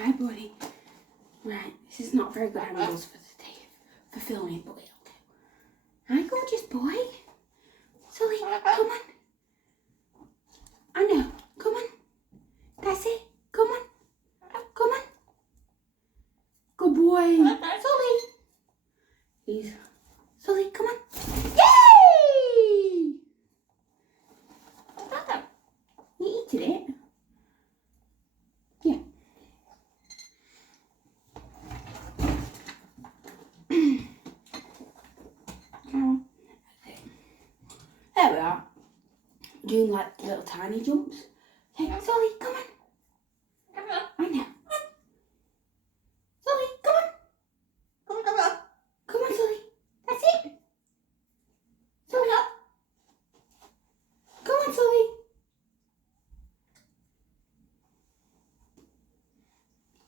Hi, buddy. Right, this is not very good angles for the day for filming, but it'll do. Hi, gorgeous boy. Sully, come on. I know. Come on. That's it. Come on. Come on. Good boy. Sully. Sully, come on. Yay! You eaten it? Yeah. There we are. Doing like little tiny jumps. Hey, Sully, come on. I know. Sully, come on. Come on, Sully. That's it. Sully, up. Come on, Sully.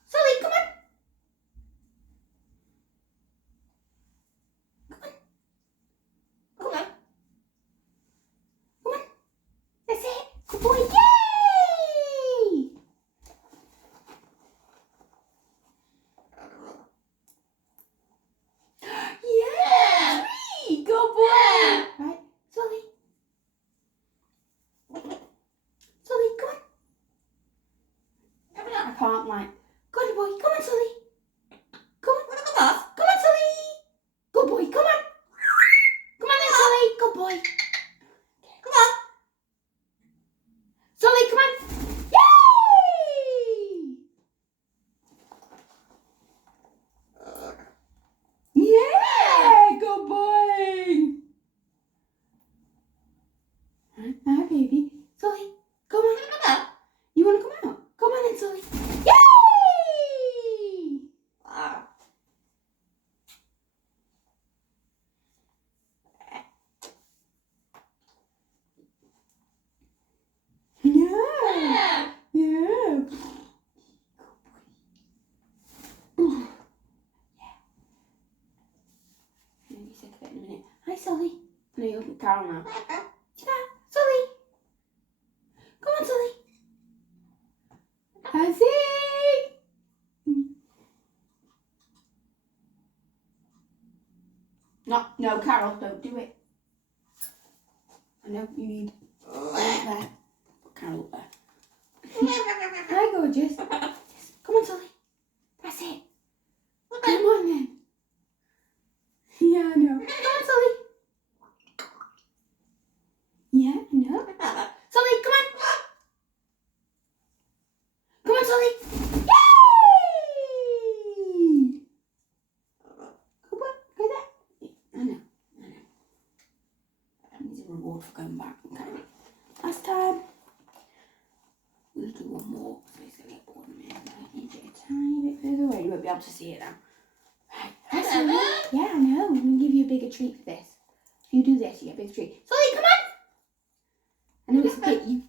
Sully, come on. Come on. Come on. That's it. Good boy. Yay! Yeah! Good boy. Right, Sully. Sully, come on. I can't like. Good boy. Come on, Sully. Come on. Come on, Sully. Good boy. Come on. Come on then, Sully. Good boy. Come on. Sully, come on. Yay! Yeah! Good boy. Hi, baby. Sully, come on. You want to come out? Come on then, Sully. Yay! Yeah. Yeah. Maybe sick of it in a minute. Hi, Sully. No, you're Carol now. Yeah, Sully. Come on, Sully. That's it. No, Carol, don't do it. I know you need there. Put Carol up there. Hi, gorgeous. Yes. Come on, Sully. That's it. Come on then. Yeah, I know. Come on, Sully. Yeah, I know. Sully, come on. Come on, Sully. Yay! Come on, go there. I know. That needs a reward for going back. Okay. Last time. We'll do one more. So it's going to get bored in a minute. I need you a tiny bit further away. You won't be able to see it now. Right. Hi, Sully. Yeah, I know. I'm going to give you a bigger treat for this. If you do this, you get a bigger treat. Sully, come on. I know it's a bit, you